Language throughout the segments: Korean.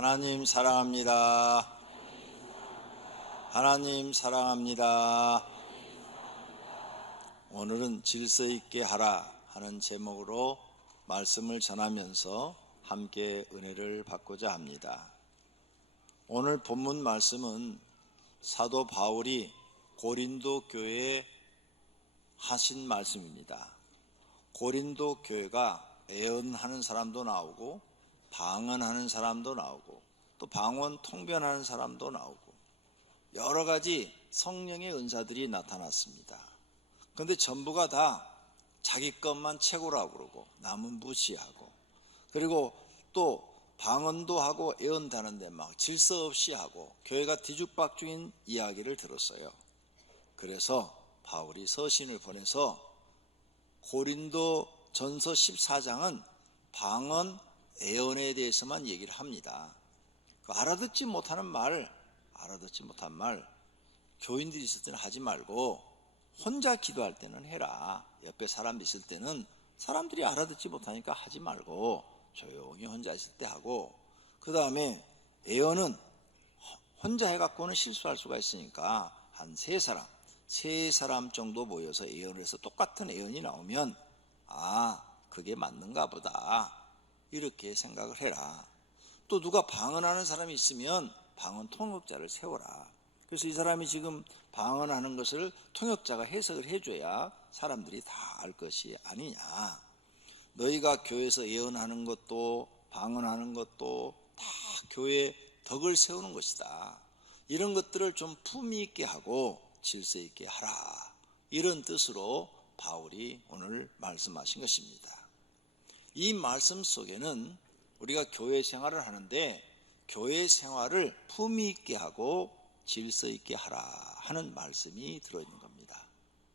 하나님 사랑합니다. 하나님 사랑합니다. 오늘은 질서 있게 하라 하는 제목으로 말씀을 전하면서 함께 은혜를 받고자 합니다. 오늘 본문 말씀은 사도 바울이 고린도 교회에 하신 말씀입니다. 고린도 교회가 애언하는 사람도 나오고 방언하는 사람도 나오고 또 방언 통변하는 사람도 나오고 여러 가지 성령의 은사들이 나타났습니다. 그런데 전부가 다 자기 것만 최고라고 그러고 남은 무시하고, 그리고 또 방언도 하고 애언다는데 막 질서 없이 하고 교회가 뒤죽박죽인 이야기를 들었어요. 그래서 바울이 서신을 보내서 고린도 전서 14장은 방언, 애언에 대해서만 얘기를 합니다. 알아듣지 못한 말 교인들이 있을 때는 하지 말고 혼자 기도할 때는 해라. 옆에 사람 있을 때는 사람들이 알아듣지 못하니까 하지 말고 조용히 혼자 있을 때 하고, 그 다음에 애언은 혼자 해갖고는 실수할 수가 있으니까 한 세 사람 정도 모여서 애언을 해서 똑같은 애언이 나오면 그게 맞는가 보다 이렇게 생각을 해라. 또 누가 방언하는 사람이 있으면 방언 통역자를 세워라. 그래서 이 사람이 지금 방언하는 것을 통역자가 해석을 해줘야 사람들이 다 알 것이 아니냐. 너희가 교회에서 예언하는 것도 방언하는 것도 다 교회의 덕을 세우는 것이다. 이런 것들을 좀 품위 있게 하고 질서 있게 하라. 이런 뜻으로 바울이 오늘 말씀하신 것입니다. 이 말씀 속에는 우리가 교회 생활을 하는데 교회 생활을 품위 있게 하고 질서 있게 하라 하는 말씀이 들어있는 겁니다.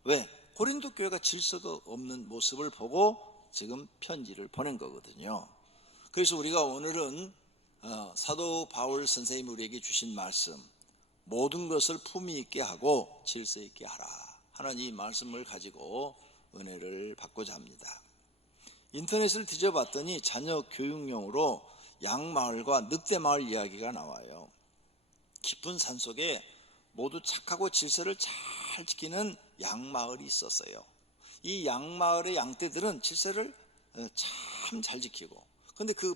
왜? 고린도 교회가 질서가 없는 모습을 보고 지금 편지를 보낸 거거든요. 그래서 우리가 오늘은 사도 바울 선생님이 우리에게 주신 말씀, 모든 것을 품위 있게 하고 질서 있게 하라 하는 이 말씀을 가지고 은혜를 받고자 합니다. 인터넷을 뒤져봤더니 자녀 교육용으로 양마을과 늑대마을 이야기가 나와요. 깊은 산속에 모두 착하고 질서를 잘 지키는 양마을이 있었어요. 이 양마을의 양떼들은 질서를 참 잘 지키고, 그런데 그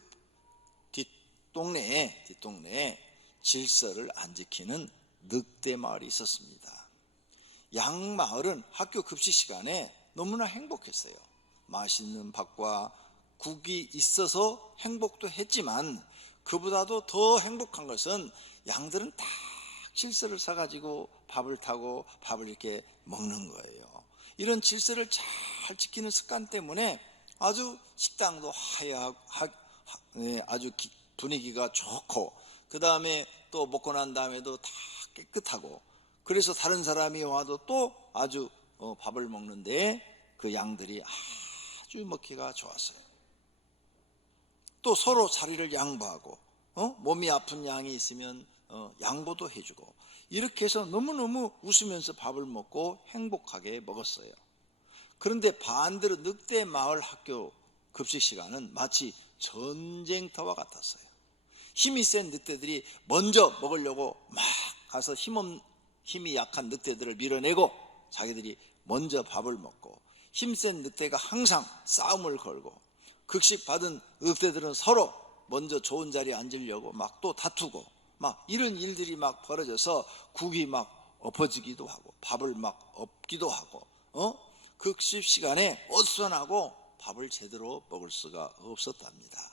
뒷동네에 질서를 안 지키는 늑대마을이 있었습니다. 양마을은 학교 급식 시간에 너무나 행복했어요. 맛있는 밥과 국이 있어서 행복도 했지만 그보다도 더 행복한 것은 양들은 딱 질서를 사가지고 밥을 타고 밥을 이렇게 먹는 거예요. 이런 질서를 잘 지키는 습관 때문에 아주 식당도 아주 분위기가 좋고, 그 다음에 또 먹고 난 다음에도 다 깨끗하고, 그래서 다른 사람이 와도 또 아주 밥을 먹는데 그 양들이 아주 먹기가 좋았어요. 또 서로 자리를 양보하고 몸이 아픈 양이 있으면 양보도 해주고, 이렇게 해서 너무너무 웃으면서 밥을 먹고 행복하게 먹었어요. 그런데 반대로 늑대 마을 학교 급식 시간은 마치 전쟁터와 같았어요. 힘이 센 늑대들이 먼저 먹으려고 막 가서 힘이 약한 늑대들을 밀어내고 자기들이 먼저 밥을 먹고, 힘센 늑대가 항상 싸움을 걸고, 급식 받은 늑대들은 서로 먼저 좋은 자리에 앉으려고 막 또 다투고, 막 이런 일들이 막 벌어져서 국이 막 엎어지기도 하고 밥을 막 엎기도 하고 급식 시간에 어수선하고 밥을 제대로 먹을 수가 없었답니다.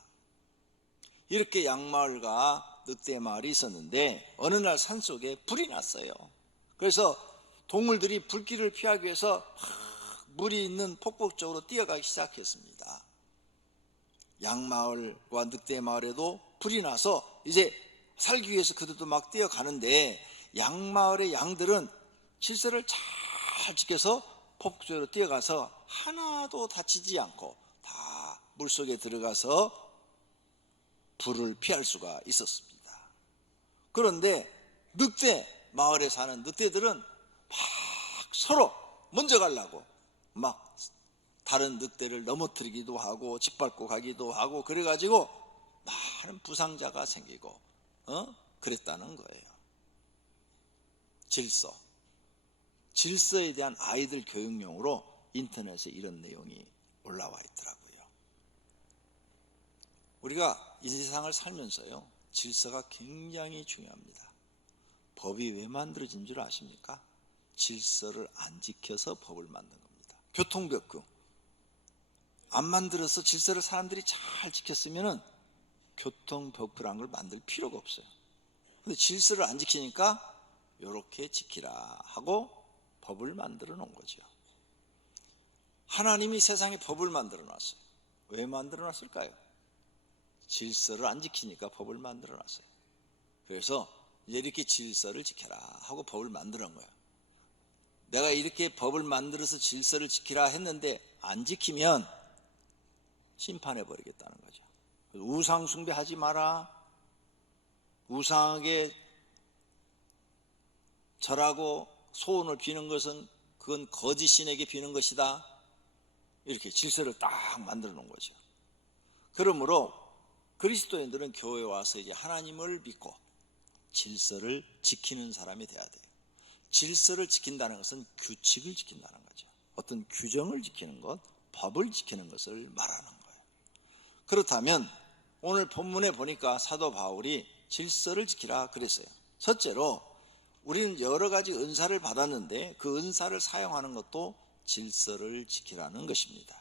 이렇게 양마을과 늑대마을이 있었는데 어느 날 산속에 불이 났어요. 그래서 동물들이 불길을 피하기 위해서 물이 있는 폭포 쪽으로 뛰어가기 시작했습니다. 양마을과 늑대마을에도 불이 나서 이제 살기 위해서 그들도 막 뛰어가는데, 양마을의 양들은 질서를 잘 지켜서 폭포 쪽으로 뛰어가서 하나도 다치지 않고 다 물속에 들어가서 불을 피할 수가 있었습니다. 그런데 늑대마을에 사는 늑대들은 막 서로 먼저 가려고 막 다른 늑대를 넘어뜨리기도 하고 짓밟고 가기도 하고 그래가지고 많은 부상자가 생기고 그랬다는 거예요. 질서에 대한 아이들 교육용으로 인터넷에 이런 내용이 올라와 있더라고요. 우리가 이 세상을 살면서요, 질서가 굉장히 중요합니다. 법이 왜 만들어진 줄 아십니까? 질서를 안 지켜서 법을 만든 겁니다. 교통법규 안 만들어서 질서를 사람들이 잘 지켰으면 교통법규라는 걸 만들 필요가 없어요. 근데 질서를 안 지키니까 이렇게 지키라 하고 법을 만들어 놓은 거죠. 하나님이 세상에 법을 만들어 놨어요. 왜 만들어 놨을까요? 질서를 안 지키니까 법을 만들어 놨어요. 그래서 이렇게 질서를 지켜라 하고 법을 만들어 놓은 거예요. 내가 이렇게 법을 만들어서 질서를 지키라 했는데 안 지키면 심판해 버리겠다는 거죠. 우상 숭배하지 마라, 우상에게 절하고 소원을 비는 것은 그건 거짓 신에게 비는 것이다, 이렇게 질서를 딱 만들어 놓은 거죠. 그러므로 그리스도인들은 교회에 와서 이제 하나님을 믿고 질서를 지키는 사람이 돼야 돼요. 질서를 지킨다는 것은 규칙을 지킨다는 거죠. 어떤 규정을 지키는 것, 법을 지키는 것을 말하는 거예요. 그렇다면 오늘 본문에 보니까 사도 바울이 질서를 지키라 그랬어요. 첫째로 우리는 여러 가지 은사를 받았는데 그 은사를 사용하는 것도 질서를 지키라는 것입니다.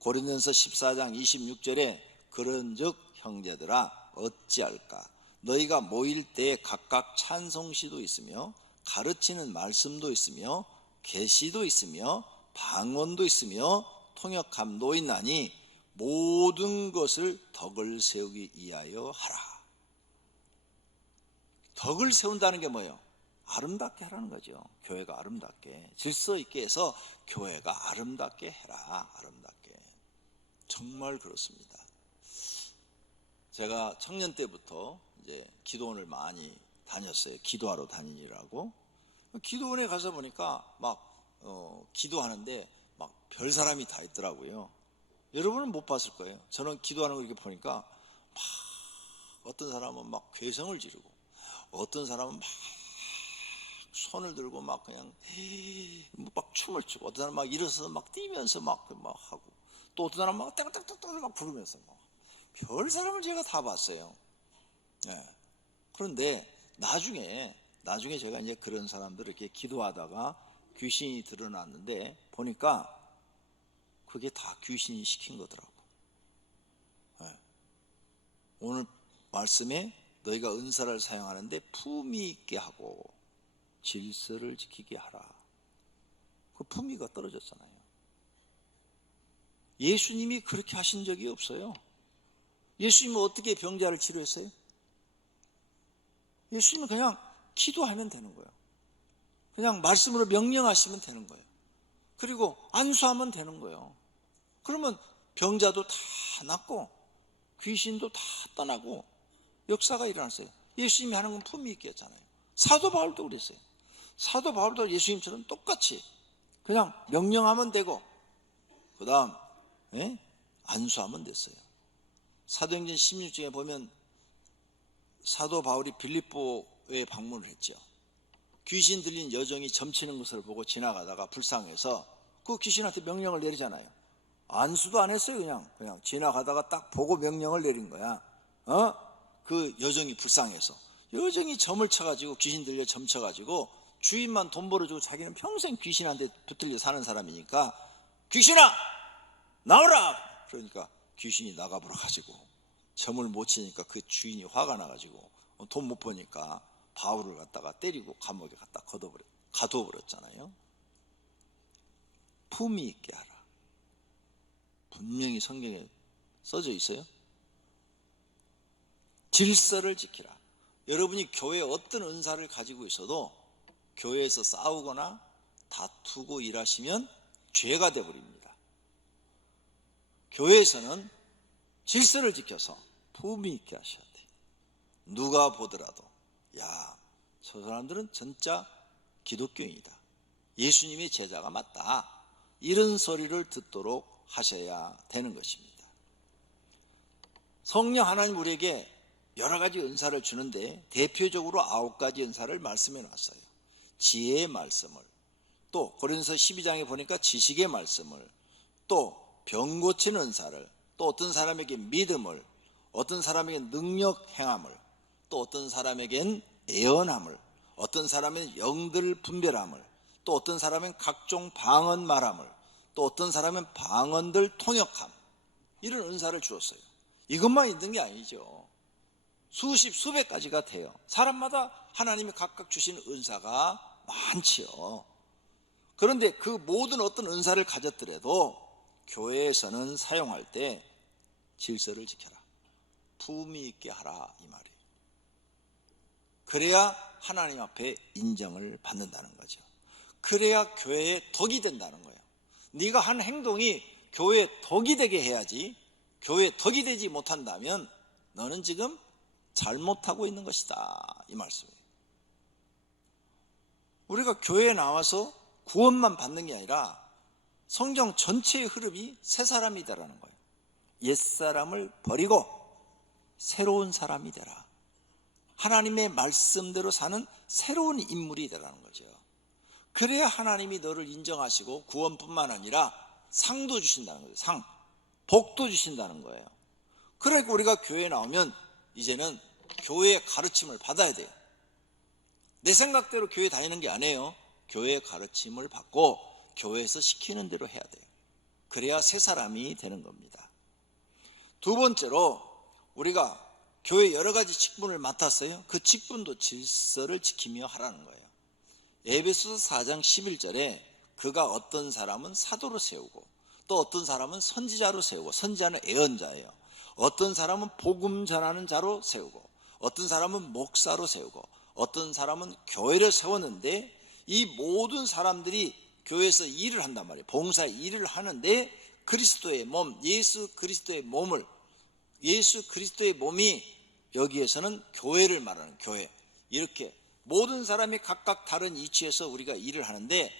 고린도전서 14장 26절에 그런즉 형제들아 어찌할까, 너희가 모일 때 각각 찬송시도 있으며 가르치는 말씀도 있으며 계시도 있으며 방언도 있으며 통역함도 있나니 모든 것을 덕을 세우기 위하여 하라. 덕을 세운다는 게 뭐예요? 아름답게 하라는 거죠. 교회가 아름답게, 질서 있게 해서 교회가 아름답게 해라. 아름답게. 정말 그렇습니다. 제가 청년 때부터 이제 기도원을 많이 다녔어요. 기도하러 다니느라고. 기도원에 가서 보니까 막 기도하는데 막 별 사람이 다 있더라고요. 여러분은 못 봤을 거예요. 저는 기도하는 걸 이렇게 보니까 막 어떤 사람은 막 괴성을 지르고, 어떤 사람은 막 손을 들고 막 그냥 막 춤을 추고, 어떤 사람은 막 일어서서 막 뛰면서 막 하고, 또 어떤 사람은 막 떼깍떼깍떼깍 막 부르면서 막. 별 사람을 제가 다 봤어요. 네. 그런데 나중에 제가 이제 그런 사람들 이렇게 기도하다가 귀신이 드러났는데 보니까 그게 다 귀신이 시킨 거더라고. 네. 오늘 말씀에 너희가 은사를 사용하는데 품위 있게 하고 질서를 지키게 하라. 그 품위가 떨어졌잖아요. 예수님이 그렇게 하신 적이 없어요. 예수님은 어떻게 병자를 치료했어요? 예수님은 그냥 기도하면 되는 거예요. 그냥 말씀으로 명령하시면 되는 거예요. 그리고 안수하면 되는 거예요. 그러면 병자도 다 낫고 귀신도 다 떠나고 역사가 일어났어요. 예수님이 하는 건 품위 있게 했잖아요. 사도 바울도 그랬어요. 사도 바울도 예수님처럼 똑같이 그냥 명령하면 되고 그 다음 안수하면 됐어요. 사도행전 16장에 보면 사도 바울이 빌립보에 방문을 했죠. 귀신 들린 여종이 점치는 것을 보고 지나가다가 불쌍해서 그 귀신한테 명령을 내리잖아요. 안수도 안 했어요. 그냥 지나가다가 딱 보고 명령을 내린 거야. 그 여종이 불쌍해서. 여종이 점을 쳐가지고, 귀신 들려 점 쳐가지고 주인만 돈 벌어주고 자기는 평생 귀신한테 붙들려 사는 사람이니까 귀신아 나오라! 그러니까 귀신이 나가버려 가지고 점을 못 치니까 그 주인이 화가 나가지고 돈 못 버니까 바울을 갖다가 때리고 감옥에 갖다 가둬버렸잖아요. 품위 있게 하라. 분명히 성경에 써져 있어요. 질서를 지키라. 여러분이 교회에 어떤 은사를 가지고 있어도 교회에서 싸우거나 다투고 일하시면 죄가 되어버립니다. 교회에서는 질서를 지켜서 품위 있게 하셔야 돼요. 누가 보더라도 야, 저 사람들은 진짜 기독교인이다, 예수님의 제자가 맞다, 이런 소리를 듣도록 하셔야 되는 것입니다. 성령 하나님 우리에게 여러 가지 은사를 주는데 대표적으로 9가지 은사를 말씀해 놨어요. 지혜의 말씀을, 또 고린도서 12장에 보니까 지식의 말씀을, 또 병 고치는 은사를, 또 어떤 사람에게 믿음을, 어떤 사람에게 능력 행함을, 또 어떤 사람에겐 애언함을, 어떤 사람은 영들 분별함을, 또 어떤 사람은 각종 방언 말함을, 또 어떤 사람은 방언들 통역함, 이런 은사를 주었어요. 이것만 있는 게 아니죠. 수십 수백 가지가 돼요. 사람마다 하나님이 각각 주신 은사가 많지요. 그런데 그 모든 어떤 은사를 가졌더라도 교회에서는 사용할 때 질서를 지켜라, 품위 있게 하라, 이 말이에요. 그래야 하나님 앞에 인정을 받는다는 거죠. 그래야 교회의 덕이 된다는 거예요. 네가 한 행동이 교회의 덕이 되게 해야지, 교회의 덕이 되지 못한다면 너는 지금 잘못하고 있는 것이다, 이 말씀이에요. 우리가 교회에 나와서 구원만 받는 게 아니라 성경 전체의 흐름이 새 사람이 되라는 거예요. 옛사람을 버리고 새로운 사람이 되라. 하나님의 말씀대로 사는 새로운 인물이 되라는 거죠. 그래야 하나님이 너를 인정하시고 구원뿐만 아니라 상도 주신다는 거예요. 상, 복도 주신다는 거예요. 그러니까 우리가 교회에 나오면 이제는 교회의 가르침을 받아야 돼요. 내 생각대로 교회 다니는 게 아니에요. 교회의 가르침을 받고 교회에서 시키는 대로 해야 돼요. 그래야 새 사람이 되는 겁니다. 두 번째로 우리가 교회 여러 가지 직분을 맡았어요. 그 직분도 질서를 지키며 하라는 거예요. 에베소서 4장 11절에 그가 어떤 사람은 사도로 세우고, 또 어떤 사람은 선지자로 세우고, 선지자는 예언자예요. 어떤 사람은 복음 전하는 자로 세우고, 어떤 사람은 목사로 세우고, 어떤 사람은 교회를 세웠는데, 이 모든 사람들이 교회에서 일을 한단 말이에요. 봉사 일을 하는데 그리스도의 몸, 예수 그리스도의 몸을, 예수 그리스도의 몸이 여기에서는 교회를 말하는 교회, 이렇게 모든 사람이 각각 다른 위치에서 우리가 일을 하는데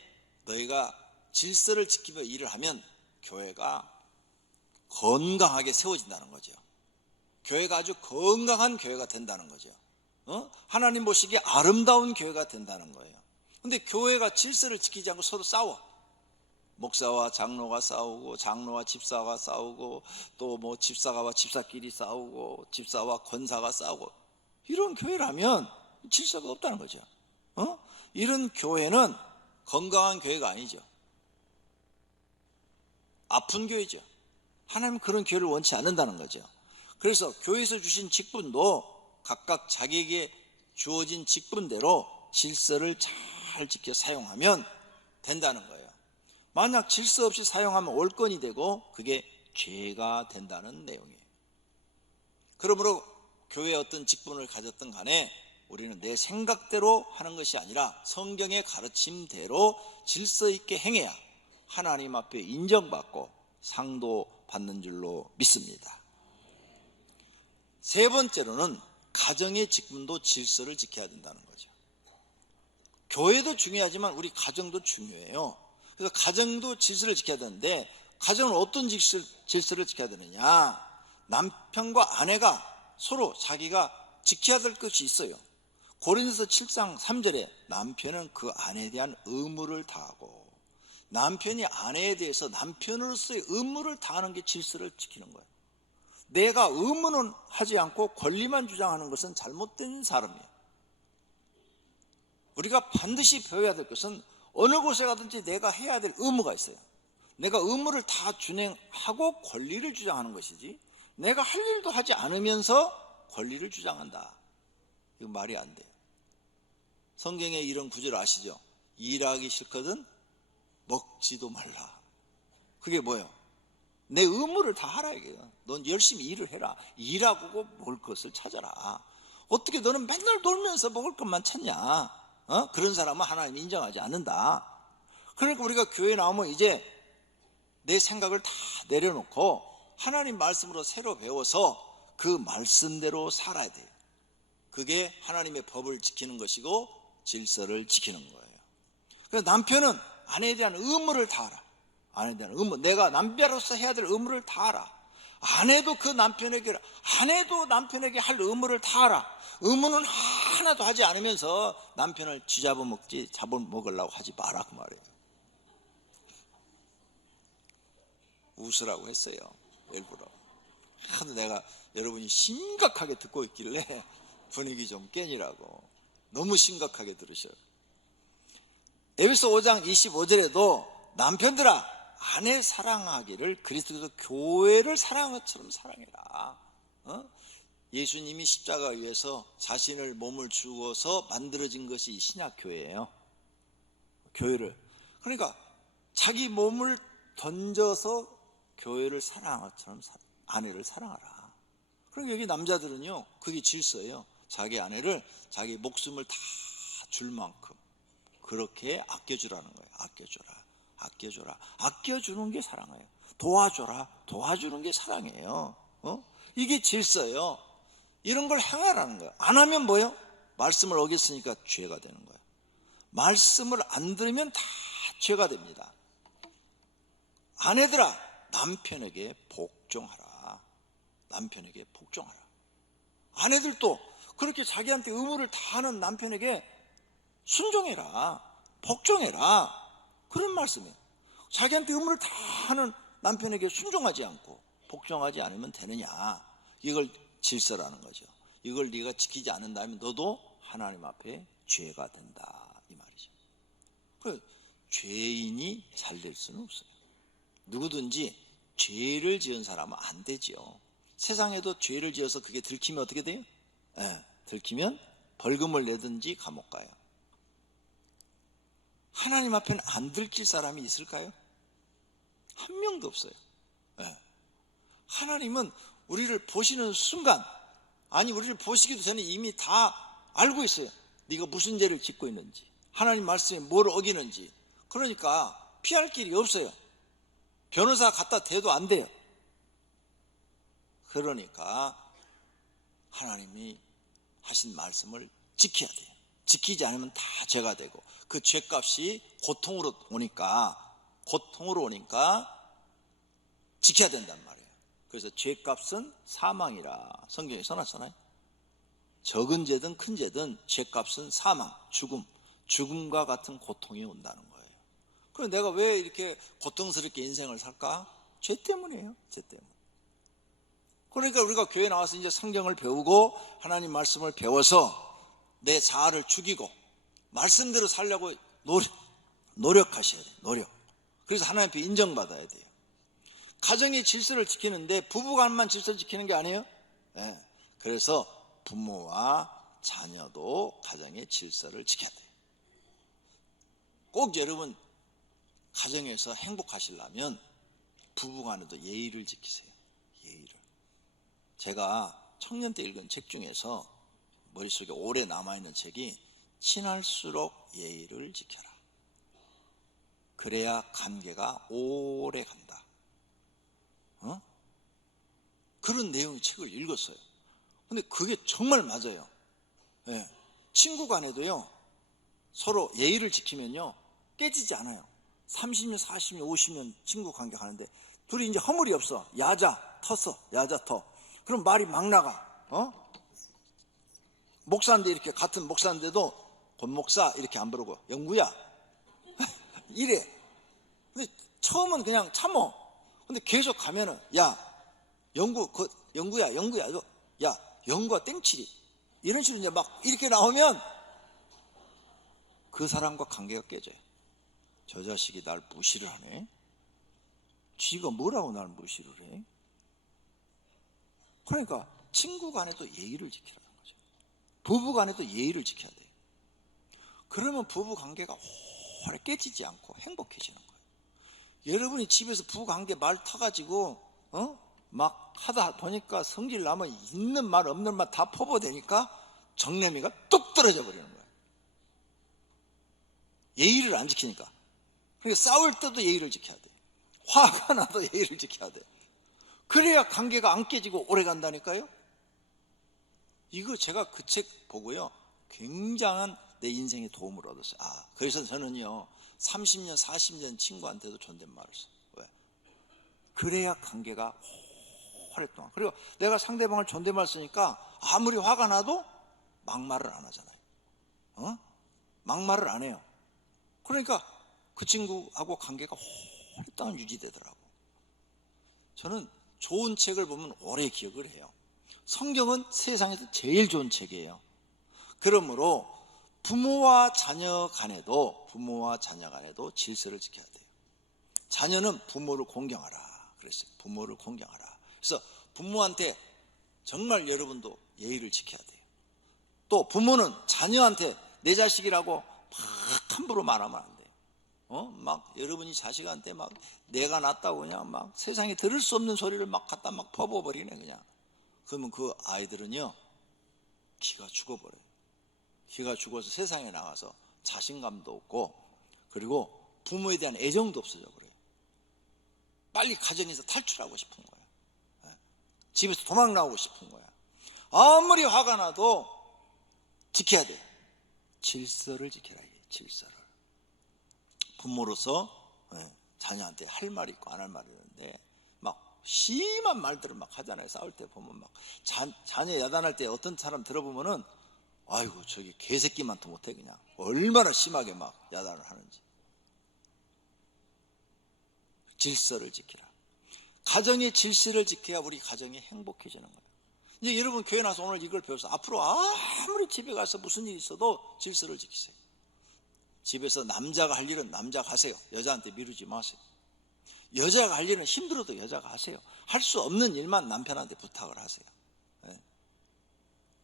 너희가 질서를 지키며 일을 하면 교회가 건강하게 세워진다는 거죠. 교회가 아주 건강한 교회가 된다는 거죠. 하나님 보시기에 아름다운 교회가 된다는 거예요. 근데 교회가 질서를 지키지 않고 서로 싸워. 목사와 장로가 싸우고, 장로와 집사가 싸우고, 또 뭐 집사가와 집사끼리 싸우고, 집사와 권사가 싸우고, 이런 교회라면 질서가 없다는 거죠. 이런 교회는 건강한 교회가 아니죠. 아픈 교회죠. 하나님은 그런 교회를 원치 않는다는 거죠. 그래서 교회에서 주신 직분도 각각 자기에게 주어진 직분대로 질서를 잘 지켜 사용하면 된다는 거예요. 만약 질서 없이 사용하면 올건이 되고 그게 죄가 된다는 내용이에요. 그러므로 교회의 어떤 직분을 가졌든 간에 우리는 내 생각대로 하는 것이 아니라 성경의 가르침대로 질서 있게 행해야 하나님 앞에 인정받고 상도 받는 줄로 믿습니다. 세 번째로는 가정의 직분도 질서를 지켜야 된다는 거죠. 교회도 중요하지만 우리 가정도 중요해요. 그래서 가정도 질서를 지켜야 되는데, 가정은 어떤 질서를 지켜야 되느냐? 남편과 아내가 서로 자기가 지켜야 될 것이 있어요. 고린도서 7장 3절에 남편은 그 아내에 대한 의무를 다하고, 남편이 아내에 대해서 남편으로서의 의무를 다하는 게 질서를 지키는 거예요. 내가 의무는 하지 않고 권리만 주장하는 것은 잘못된 사람이에요. 우리가 반드시 배워야 될 것은 어느 곳에 가든지 내가 해야 될 의무가 있어요. 내가 의무를 다 준행하고 권리를 주장하는 것이지, 내가 할 일도 하지 않으면서 권리를 주장한다, 이거 말이 안 돼요. 성경에 이런 구절 아시죠? 일하기 싫거든 먹지도 말라. 그게 뭐예요? 내 의무를 다 하라 이게요. 넌 열심히 일을 해라. 일하고 먹을 것을 찾아라. 어떻게 너는 맨날 놀면서 먹을 것만 찾냐? 그런 사람은 하나님 인정하지 않는다. 그러니까 우리가 교회 나오면 이제 내 생각을 다 내려놓고 하나님 말씀으로 새로 배워서 그 말씀대로 살아야 돼요. 그게 하나님의 법을 지키는 것이고 질서를 지키는 거예요. 그래서 남편은 아내에 대한 의무를 다하라. 아내에 대한 의무, 내가 남자로서 해야 될 의무를 다하라. 아내도 그 남편에게, 아내도 남편에게 할 의무를 다 하라. 의무는 하나도 하지 않으면서 남편을 쥐잡아먹지, 잡아먹으려고 하지 마라 그 말이에요. 웃으라고 했어요, 일부러. 하도 내가 여러분이 심각하게 듣고 있길래 분위기 좀 깨니라고. 너무 심각하게 들으셔요. 에베소 5장 25절에도 남편들아 아내 사랑하기를 그리스도께서 교회를 사랑한 것처럼 사랑해라. 예수님이 십자가 위에서 자신을 몸을 주어서 만들어진 것이 신약교회예요. 교회를. 그러니까 자기 몸을 던져서 교회를 사랑한 것처럼 아내를 사랑하라. 그러니까 여기 남자들은요, 그게 질서예요. 자기 아내를 자기 목숨을 다 줄 만큼 그렇게 아껴주라는 거예요. 아껴줘라. 아껴줘라. 아껴주는 게 사랑이에요. 도와줘라. 도와주는 게 사랑이에요. 이게 질서예요. 이런 걸 행하라는 거예요. 안 하면 뭐예요? 말씀을 어겼으니까 죄가 되는 거예요. 말씀을 안 들으면 다 죄가 됩니다. 아내들아 남편에게 복종하라. 남편에게 복종하라. 아내들도 그렇게 자기한테 의무를 다 하는 남편에게 순종해라. 복종해라. 그런 말씀이에요. 자기한테 의무를 다 하는 남편에게 순종하지 않고 복종하지 않으면 되느냐. 이걸 질서라는 거죠. 이걸 네가 지키지 않는다면 너도 하나님 앞에 죄가 된다 이 말이죠. 그 죄인이 잘 될 수는 없어요. 누구든지 죄를 지은 사람은 안 되죠. 세상에도 죄를 지어서 그게 들키면 어떻게 돼요? 들키면 벌금을 내든지 감옥 가요. 하나님 앞에는 안 들킬 사람이 있을까요? 한 명도 없어요. 하나님은 우리를 보시는 순간, 아니 우리를 보시기도 전에 이미 다 알고 있어요. 네가 무슨 죄를 짓고 있는지, 하나님 말씀에 뭘 어기는지. 그러니까 피할 길이 없어요. 변호사 갖다 대도 안 돼요. 그러니까 하나님이 하신 말씀을 지켜야 돼요. 지키지 않으면 다 죄가 되고 그 죄값이 고통으로 오니까 지켜야 된단 말이에요. 그래서 죄값은 사망이라 성경에 써놨잖아요. 적은 죄든 큰 죄든 죄값은 사망, 죽음과 같은 고통이 온다는 거예요. 그럼 내가 왜 이렇게 고통스럽게 인생을 살까? 죄 때문이에요. 죄 때문에. 그러니까 우리가 교회 나와서 이제 성경을 배우고 하나님 말씀을 배워서 내 자아를 죽이고 말씀대로 살려고 노력하셔야 돼요. 노력. 그래서 하나님 앞에 인정받아야 돼요. 가정의 질서를 지키는데 부부간만 질서를 지키는 게 아니에요. 그래서 부모와 자녀도 가정의 질서를 지켜야 돼요. 꼭 여러분 가정에서 행복하시려면 부부간에도 예의를 지키세요. 예의를. 제가 청년 때 읽은 책 중에서 머릿속에 오래 남아있는 책이 친할수록 예의를 지켜라. 그래야 관계가 오래 간다. 그런 내용의 책을 읽었어요. 근데 그게 정말 맞아요. 친구 간에도요, 서로 예의를 지키면요, 깨지지 않아요. 30년, 40년, 50년 친구 관계 가는데 둘이 이제 허물이 없어. 야자 터. 그럼 말이 막 나가. 목사인데 이렇게 같은 목사인데도 권목사 이렇게 안 부르고 영구야 이래. 근데 처음은 그냥 참어. 근데 계속 가면은 야 영구야 야 영구야 땡칠이 이런 식으로 이제 막 이렇게 나오면 그 사람과 관계가 깨져요. 저 자식이 날 무시를 하네. 지가 뭐라고 날 무시를 해? 그러니까 친구 간에도 예의를 지키라는 거죠. 부부 간에도 예의를 지켜야 돼요. 그러면 부부 관계가 오래 깨지지 않고 행복해지는 거예요. 여러분이 집에서 부부 관계 말 타가지고 막 하다 보니까 성질 나면 있는 말 없는 말 다 퍼부어대니까 정내미가 뚝 떨어져 버리는 거예요. 예의를 안 지키니까. 그러니까 싸울 때도 예의를 지켜야 돼요. 화가 나도 예의를 지켜야 돼요. 그래야 관계가 안 깨지고 오래 간다니까요. 이거 제가 그 책 보고요, 굉장한 내 인생에 도움을 얻었어요. 그래서 저는요 30년 40년 친구한테도 존댓말을 써요. 왜? 그래야 관계가 오랫동안. 그리고 내가 상대방을 존댓말 쓰니까 아무리 화가 나도 막말을 안 하잖아요. 막말을 안 해요. 그러니까 그 친구하고 관계가 오랫동안 유지되더라고. 저는 좋은 책을 보면 오래 기억을 해요. 성경은 세상에서 제일 좋은 책이에요. 그러므로 부모와 자녀 간에도 질서를 지켜야 돼요. 자녀는 부모를 공경하라 그랬어요. 부모를 공경하라. 그래서 부모한테 정말 여러분도 예의를 지켜야 돼요. 또 부모는 자녀한테 내 자식이라고 막 함부로 말하면 안 돼요. 막 여러분이 자식한테 막 내가 낫다고 그냥 막 세상에 들을 수 없는 소리를 막 갖다 막 퍼부어버리네 그냥. 그러면 그 아이들은요 기가 죽어버려요. 기가 죽어서 세상에 나가서 자신감도 없고 그리고 부모에 대한 애정도 없어져 버려요. 빨리 가정에서 탈출하고 싶은 거야. 집에서 도망 나오고 싶은 거야. 아무리 화가 나도 지켜야 돼. 질서를 지켜라. 질서를. 부모로서 자녀한테 할 말이 있고 안 할 말이 있는데 막 심한 말들을 막 하잖아요. 싸울 때 보면 막 자녀 야단할 때 어떤 사람 들어보면은 아이고 저기 개새끼만도 못해 그냥 얼마나 심하게 막 야단을 하는지. 질서를 지키라. 가정의 질서를 지켜야 우리 가정이 행복해지는 거예요. 이제 여러분 교회 나서 오늘 이걸 배워서 앞으로 아무리 집에 가서 무슨 일이 있어도 질서를 지키세요. 집에서 남자가 할 일은 남자가 하세요. 여자한테 미루지 마세요. 여자가 할 일은 힘들어도 여자가 하세요. 할 수 없는 일만 남편한테 부탁을 하세요.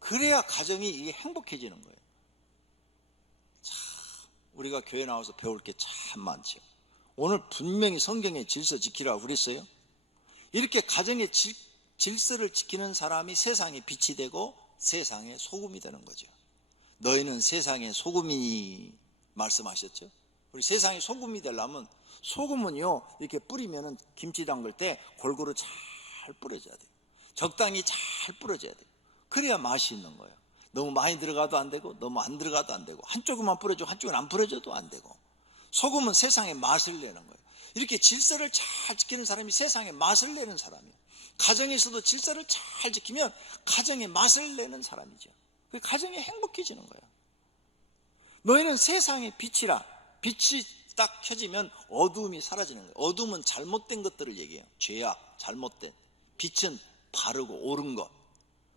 그래야 가정이 이게 행복해지는 거예요. 참 우리가 교회 나와서 배울 게 참 많죠. 오늘 분명히 성경에 질서 지키라고 그랬어요. 이렇게 가정의 질서를 지키는 사람이 세상의 빛이 되고 세상의 소금이 되는 거죠. 너희는 세상의 소금이니 말씀하셨죠. 우리 세상의 소금이 되려면 소금은요 이렇게 뿌리면은 김치 담글 때 골고루 잘 뿌려져야 돼요. 적당히 잘 뿌려져야 돼요. 그래야 맛이 있는 거예요. 너무 많이 들어가도 안 되고 너무 안 들어가도 안 되고 한쪽만 뿌려주고 한쪽은 안 뿌려줘도 안 되고. 소금은 세상에 맛을 내는 거예요. 이렇게 질서를 잘 지키는 사람이 세상에 맛을 내는 사람이에요. 가정에서도 질서를 잘 지키면 가정에 맛을 내는 사람이죠. 가정이 행복해지는 거예요. 너희는 세상의 빛이라. 빛이 딱 켜지면 어두움이 사라지는 거예요. 어두움은 잘못된 것들을 얘기해요. 죄악, 잘못된. 빛은 바르고 옳은 것.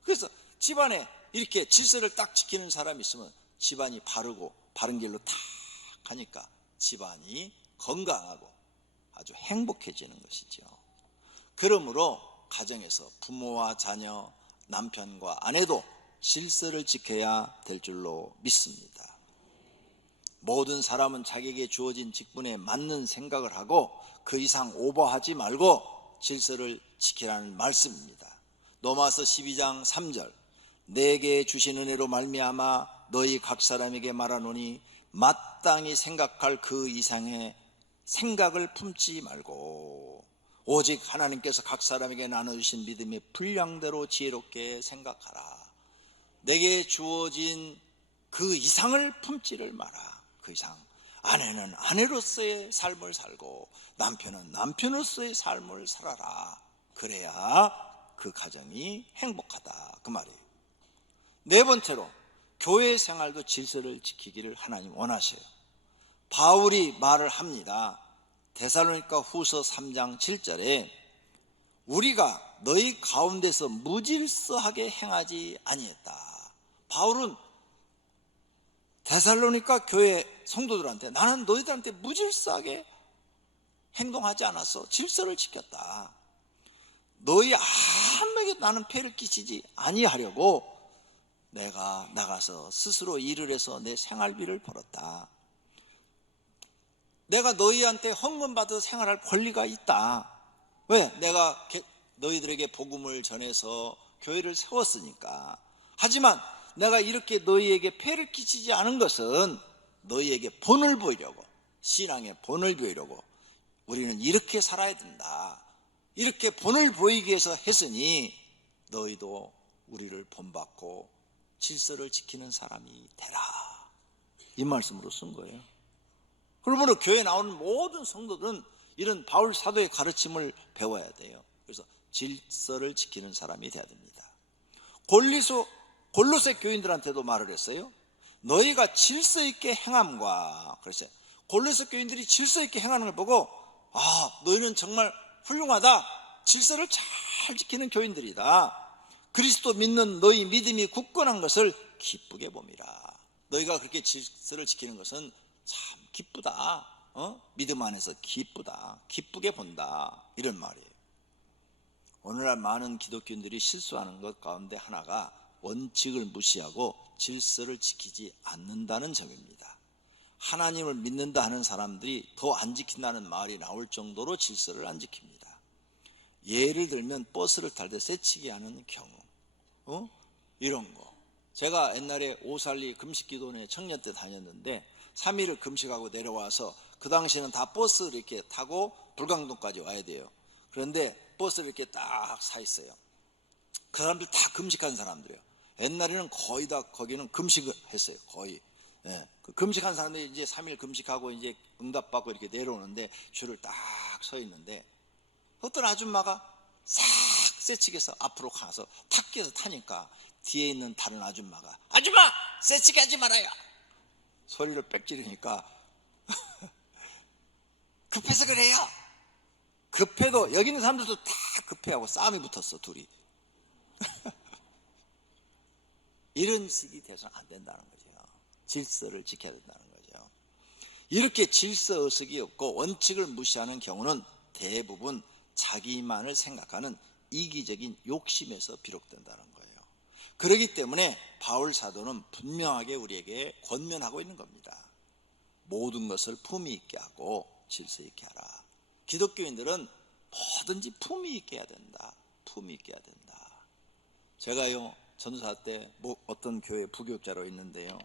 그래서 집안에 이렇게 질서를 딱 지키는 사람이 있으면 집안이 바르고 바른 길로 탁 가니까 집안이 건강하고 아주 행복해지는 것이죠. 그러므로 가정에서 부모와 자녀, 남편과 아내도 질서를 지켜야 될 줄로 믿습니다. 모든 사람은 자기에게 주어진 직분에 맞는 생각을 하고 그 이상 오버하지 말고 질서를 지키라는 말씀입니다. 로마서 12장 3절 내게 주신 은혜로 말미암아 너희 각 사람에게 말하노니 마땅히 생각할 그 이상의 생각을 품지 말고 오직 하나님께서 각 사람에게 나눠주신 믿음의 분량대로 지혜롭게 생각하라. 내게 주어진 그 이상을 품지를 마라. 그 이상. 아내는 아내로서의 삶을 살고 남편은 남편으로서의 삶을 살아라. 그래야 그 가정이 행복하다 그 말이에요. 네 번째로 교회 생활도 질서를 지키기를 하나님 원하셔요. 바울이 말을 합니다. 데살로니가 후서 3장 7절에 우리가 너희 가운데서 무질서하게 행하지 아니했다. 바울은 데살로니가 교회 성도들한테 나는 너희들한테 무질서하게 행동하지 않았어. 질서를 지켰다. 너희 아무에게 나는 폐를 끼치지 아니하려고 내가 나가서 스스로 일을 해서 내 생활비를 벌었다. 내가 너희한테 헌금 받아 생활할 권리가 있다. 왜? 내가 너희들에게 복음을 전해서 교회를 세웠으니까. 하지만 내가 이렇게 너희에게 폐를 끼치지 않은 것은 너희에게 본을 보이려고, 신앙의 본을 보이려고 우리는 이렇게 살아야 된다. 이렇게 본을 보이기 위해서 했으니 너희도 우리를 본받고 질서를 지키는 사람이 되라. 이 말씀으로 쓴 거예요. 그러므로 교회에 나오는 모든 성도들은 이런 바울 사도의 가르침을 배워야 돼요. 그래서 질서를 지키는 사람이 되어야 됩니다. 골로새 교인들한테도 말을 했어요. 너희가 질서 있게 행함과, 그랬어요. 골로새 교인들이 질서 있게 행하는 걸 보고, 너희는 정말 훌륭하다, 질서를 잘 지키는 교인들이다, 그리스도 믿는 너희 믿음이 굳건한 것을 기쁘게 봄이라. 너희가 그렇게 질서를 지키는 것은 참 기쁘다, 믿음 안에서 기쁘다, 기쁘게 본다, 이런 말이에요. 오늘날 많은 기독교인들이 실수하는 것 가운데 하나가 원칙을 무시하고 질서를 지키지 않는다는 점입니다. 하나님을 믿는다 하는 사람들이 더 안 지킨다는 말이 나올 정도로 질서를 안 지킵니다. 예를 들면 버스를 탈 때 새치기 하는 경우, 이런 거. 제가 옛날에 오살리 금식기도원에 청년 때 다녔는데 3일을 금식하고 내려와서 그 당시에는 다 버스를 이렇게 타고 불광동까지 와야 돼요. 그런데 버스를 이렇게 딱 서 있어요. 그 사람들 다 금식한 사람들이에요. 옛날에는 거의 다 거기는 금식을 했어요. 거의. 그 금식한 사람들이 이제 3일 금식하고 이제 응답받고 이렇게 내려오는데 줄을 딱 서 있는데 어떤 아줌마가 싹 새치기해서 앞으로 가서 탁 끼어서 타니까 뒤에 있는 다른 아줌마가 아줌마 새치기 하지 말아요 소리를 빽 지르니까 급해서 그래요. 급해도 여기 있는 사람들도 다 급해하고 싸움이 붙었어, 둘이. 이런 식이 돼서는 안 된다는 거죠. 질서를 지켜야 된다는 거죠. 이렇게 질서 의식이 없고 원칙을 무시하는 경우는 대부분 자기만을 생각하는 이기적인 욕심에서 비롯된다는 거예요. 그렇기 때문에 바울 사도는 분명하게 우리에게 권면하고 있는 겁니다. 모든 것을 품위 있게 하고 질서 있게 하라. 기독교인들은 뭐든지 품위 있게 해야 된다. 품위 있게 해야 된다. 제가요 전도사 때 어떤 교회 부교육자로 있는데요,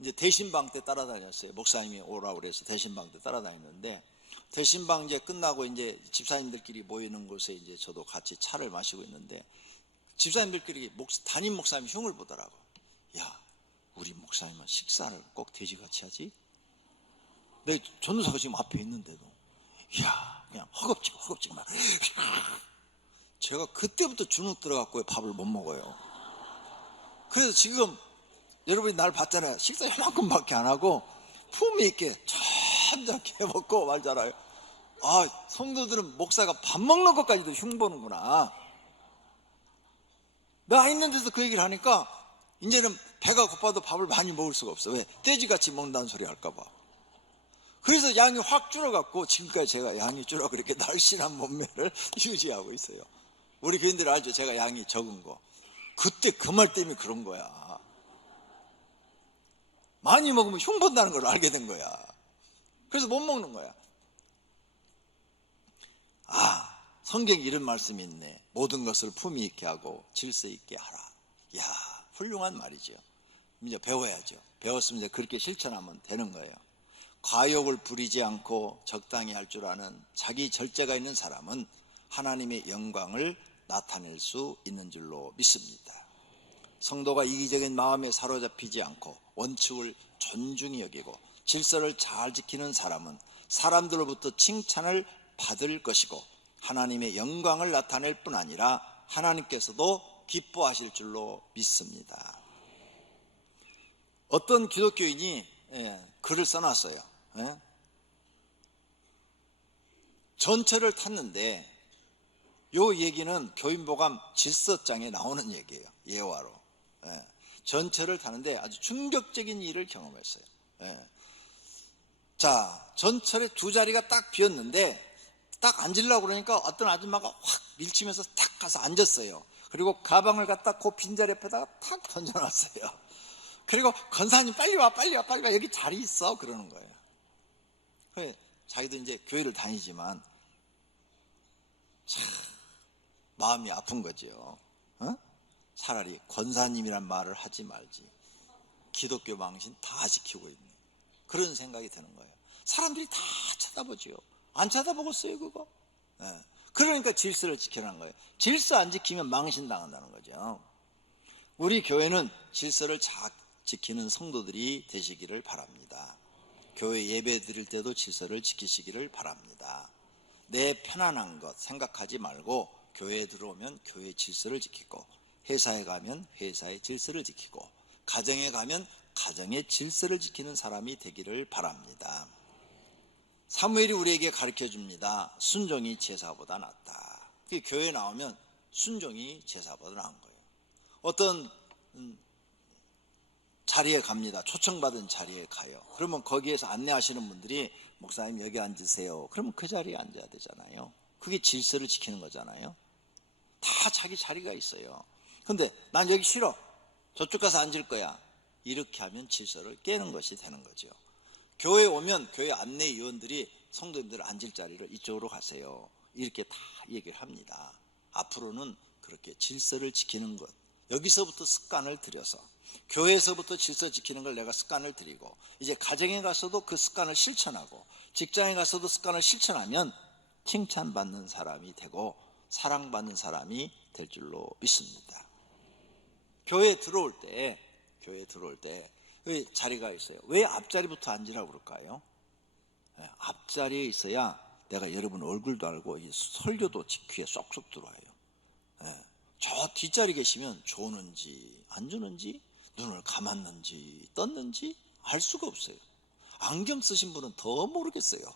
이제 대신방 때 따라다녔어요. 목사님이 오라고 그래서 대신방 때 따라다녔는데, 대신방 이제 끝나고 이제 집사님들끼리 모이는 곳에 이제 저도 같이 차를 마시고 있는데 집사님들끼리 담임 목사님이 흉을 보더라고. 야, 우리 목사님은 식사를 꼭 돼지같이 하지? 내 전도사가 지금 앞에 있는데도 야, 그냥 허겁지겁 막. 제가 그때부터 주눅 들어갖고 밥을 못 먹어요. 그래서 지금 여러분이 날 봤잖아요. 식사 이만큼밖에 안 하고 품위 있게 천천히 먹고 말잖아요. 성도들은 목사가 밥 먹는 것까지도 흉보는구나. 나 있는 데서 그 얘기를 하니까 이제는 배가 고파도 밥을 많이 먹을 수가 없어. 왜? 돼지같이 먹는다는 소리 할까 봐. 그래서 양이 확 줄어갖고 지금까지 제가 양이 줄어 그렇게 날씬한 몸매를 유지하고 있어요. 우리 교인들 알죠? 제가 양이 적은 거. 그때 그 말 때문에 그런 거야. 많이 먹으면 흉본다는 걸 알게 된 거야. 그래서 못 먹는 거야. 성경에 이런 말씀이 있네. 모든 것을 품위 있게 하고 질서 있게 하라. 야, 훌륭한 말이죠. 이제 배워야죠. 배웠으면 이제 그렇게 실천하면 되는 거예요. 과욕을 부리지 않고 적당히 할 줄 아는 자기 절제가 있는 사람은 하나님의 영광을 나타낼 수 있는 줄로 믿습니다. 성도가 이기적인 마음에 사로잡히지 않고 원칙을 존중히 여기고 질서를 잘 지키는 사람은 사람들로부터 칭찬을 받을 것이고 하나님의 영광을 나타낼 뿐 아니라 하나님께서도 기뻐하실 줄로 믿습니다. 어떤 기독교인이 글을 써놨어요. 전철을 탔는데 요 얘기는 교인보감 질서장에 나오는 얘기예요. 예화로. 전철을 타는데 아주 충격적인 일을 경험했어요. 자, 전철에 두 자리가 딱 비었는데 딱 앉으려고 그러니까 어떤 아줌마가 확 밀치면서 탁 가서 앉았어요. 그리고 가방을 갖다 그 빈자리 옆에다가 탁 던져놨어요. 그리고 권사님 빨리 와 여기 자리 있어 그러는 거예요. 그래, 자기도 이제 교회를 다니지만 참 마음이 아픈 거죠. 차라리 권사님이란 말을 하지 말지 기독교 망신 다 지키고 있네, 그런 생각이 드는 거예요. 사람들이 다 쳐다보죠. 안 쳐다보겠어요 그거? 그러니까 질서를 지키라는 거예요. 질서 안 지키면 망신당한다는 거죠. 우리 교회는 질서를 잘 지키는 성도들이 되시기를 바랍니다. 교회 예배 드릴 때도 질서를 지키시기를 바랍니다. 내 편안한 것 생각하지 말고 교회에 들어오면 교회의 질서를 지키고, 회사에 가면 회사의 질서를 지키고, 가정에 가면 가정의 질서를 지키는 사람이 되기를 바랍니다. 사무엘이 우리에게 가르쳐줍니다. 순종이 제사보다 낫다. 교회에 나오면 순종이 제사보다 나은 거예요. 어떤 자리에 갑니다. 초청받은 자리에 가요. 그러면 거기에서 안내하시는 분들이 목사님 여기 앉으세요. 그러면 그 자리에 앉아야 되잖아요. 그게 질서를 지키는 거잖아요. 다 자기 자리가 있어요. 근데 난 여기 싫어. 저쪽 가서 앉을 거야. 이렇게 하면 질서를 깨는 것이 되는 거죠. 교회에 오면 교회 안내위원들이 성도님들 앉을 자리를 이쪽으로 가세요. 이렇게 다 얘기를 합니다. 앞으로는 그렇게 질서를 지키는 것, 여기서부터 습관을 들여서, 교회에서부터 질서 지키는 걸 내가 습관을 들이고, 이제 가정에 가서도 그 습관을 실천하고, 직장에 가서도 습관을 실천하면 칭찬받는 사람이 되고 사랑받는 사람이 될 줄로 믿습니다. 교회에 들어올 때 자리가 있어요. 왜 앞자리부터 앉으라고 그럴까요? 앞자리에 있어야 내가 여러분 얼굴도 알고 설교도 귀에 쏙쏙 들어와요. 저 뒷자리 계시면 조는지 안 주는지, 눈을 감았는지 떴는지 알 수가 없어요. 안경 쓰신 분은 더 모르겠어요.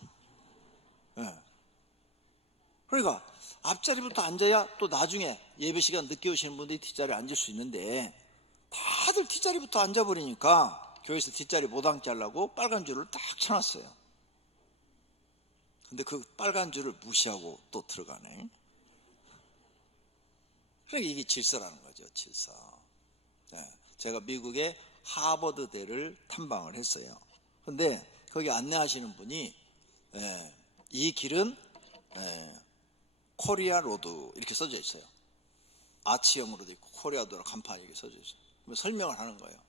그러니까 앞자리부터 앉아야 또 나중에 예배 시간 늦게 오시는 분들이 뒷자리에 앉을 수 있는데, 다들 뒷자리부터 앉아버리니까 교회에서 뒷자리 못 앉게 하려고 빨간 줄을 딱 쳐놨어요. 근데 그 빨간 줄을 무시하고 또 들어가네. 그러니까 이게 질서라는 거죠. 질서. 제가 미국의 하버드대를 탐방을 했어요. 근데 거기 안내하시는 분이 이 길은 코리아 로드 이렇게 써져 있어요. 아치형으로도 있고 코리아 로드라 간판이 이렇게 써져 있어요. 설명을 하는 거예요.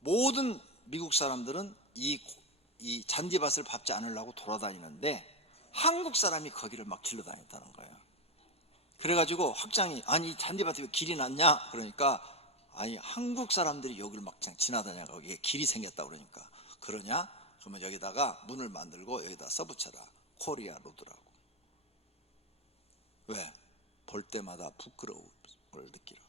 모든 미국 사람들은 이 잔디밭을 밟지 않으려고 돌아다니는데 한국 사람이 거기를 막 길러 다녔다는 거예요. 그래가지고 학장이 아니 잔디밭에 왜 길이 났냐? 그러니까 아니 한국 사람들이 여기를 막 그냥 지나다녀 거기에 길이 생겼다 그러니까 그러냐? 그러면 여기다가 문을 만들고 여기다 써붙여라. 코리아 로드라고. 왜? 볼 때마다 부끄러움을 느끼라고.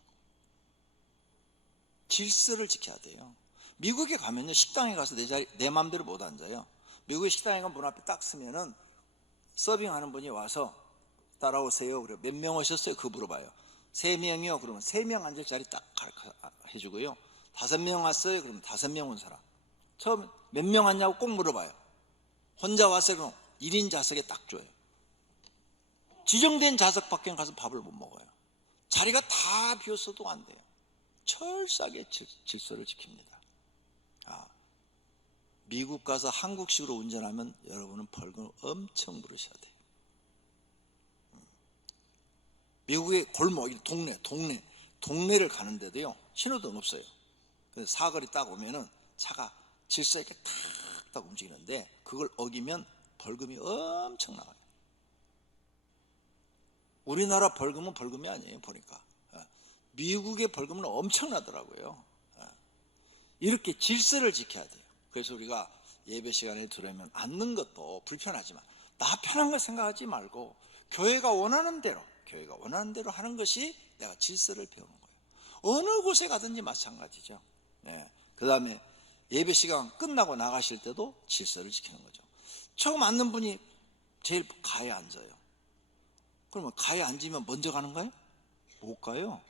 질서를 지켜야 돼요. 미국에 가면요, 식당에 가서 내 맘대로 못 앉아요. 미국의 식당에 가면 문 앞에 딱 쓰면은 서빙하는 분이 와서 따라오세요. 그래 몇 명 오셨어요? 그거 물어봐요. 3명이요. 그러면 3명 앉을 자리 딱 해주고요. 5명 왔어요. 그러면 5명 온 사람. 처음 몇 명 왔냐고 꼭 물어봐요. 혼자 왔어요. 그럼 1인 좌석에 딱 줘요. 지정된 좌석 밖에 가서 밥을 못 먹어요. 자리가 다 비었어도 안 돼요. 철저하게 질서를 지킵니다. 미국 가서 한국식으로 운전하면 여러분은 벌금 엄청 물으셔야 돼요. 미국의 골목, 동네를 가는데도요, 신호등 없어요. 그래서 사거리 딱 오면은 차가 질서 있게 탁탁 움직이는데 그걸 어기면 벌금이 엄청 나와요. 우리나라 벌금은 벌금이 아니에요, 보니까. 미국의 벌금은 엄청나더라고요. 이렇게 질서를 지켜야 돼요. 그래서 우리가 예배 시간에 들어오면 앉는 것도 불편하지만 나 편한 거 생각하지 말고 교회가 원하는 대로 하는 것이 내가 질서를 배우는 거예요. 어느 곳에 가든지 마찬가지죠. 그 다음에 예배 시간 끝나고 나가실 때도 질서를 지키는 거죠. 처음 앉는 분이 제일 가에 앉아요. 그러면 가에 앉으면 먼저 가는 거예요? 못 가요.